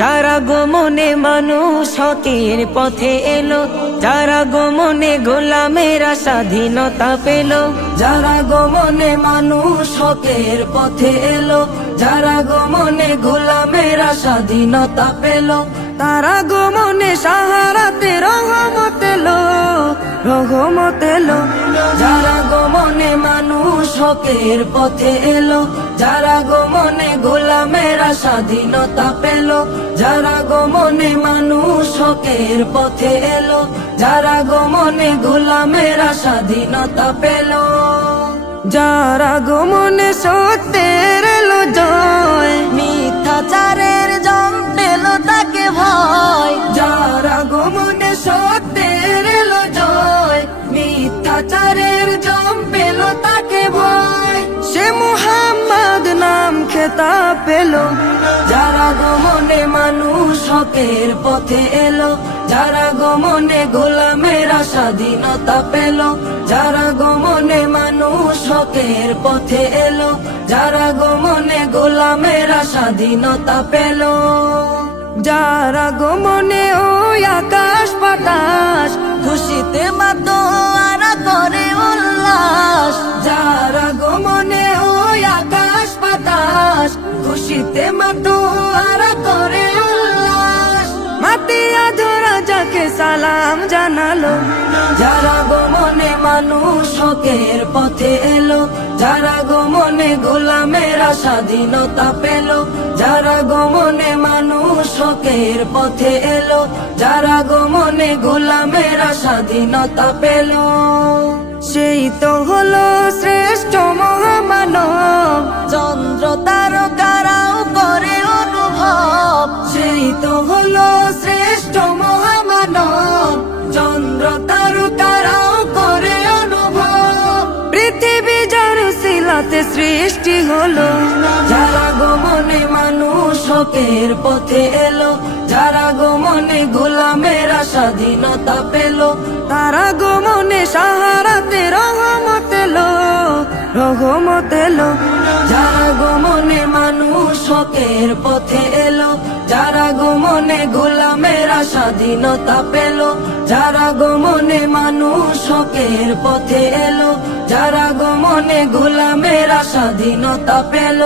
যারা গমনে মানুষ হকের পথে এলো, যারা গমনে গোলামেরা স্বাধীনতা পেল, যারা গমনে মানুষ হকের পথে এলো, যারা গমনে গোলামেরা স্বাধীনতা পেল, তারা গমনে সাহারাতে রহমত এলো, রহমত এলো। যারা গমনে মানুষ হকের পথে এলো, যারা গমনে গোলামেরা স্বাধীনতা পেল, যারা গমনে মানুষ হকের পথে এলো, যারা গমনে গোলামেরা স্বাধীনতা পেল, যারা গমনে সত্যের এলো জয়, মিথ্যাচারের জম পেল তাকে ভয়, যারা গমনে সত্যের এলো জয়, মিথ্যাচারের জম পেল তাকে ভয়, সে মুহাম্মদ নাম খেতাব পেল। যারা গমনে মানুষ হকের পথে এলো, যারা গমনে গোলামেরা স্বাধীনতা পেল, যারা গমনে মানুষ হকের পথে এলো, যারা গমনে গোলামেরা স্বাধীনতা পেল, যারা গমনে ওই আকাশ বাতাস খুশিতে মাতোয়ারা করে উল্লাস, যারা গমনে ওই আকাশ বাতাস খুশিতে মাতোয়ারা করে উল্লাস, মাতিয়া ধরা যাকে সালাম জানালো, যারা গমনে মানুষ হকের পথে এলো, যারা গমনে গোলামেরা স্বাধীনতা পেল, যারা গমনে মানুষ হকের পথে এলো, যারা গমনে গোলামেরা স্বাধীনতা পেল, সেই তো হলো শ্রেষ্ঠ মহামানব, চন্দ্র তারকারাও করে অনুভব, সেই তো হলো শ্রেষ্ঠ মহামানব, চন্দ্র তারকারাও করে অনুভব, পৃথিবী যার শিলাতে সৃষ্টি হলো, যারা গমনে মানুষ হকের পথে এলো, যারা গমনে গোলামেরা স্বাধীনতা পেল, তারা গমনে সাহারাতে রহমত এলো, রহমত এলো। যারা গমনে মানুষ হকের পথে এলো, যারা গমনে গোলামেরা স্বাধীনতা পেল, যারা গমনে মানুষ হকের পথে এলো, যারা গমনে গোলামেরা স্বাধীনতা পেল।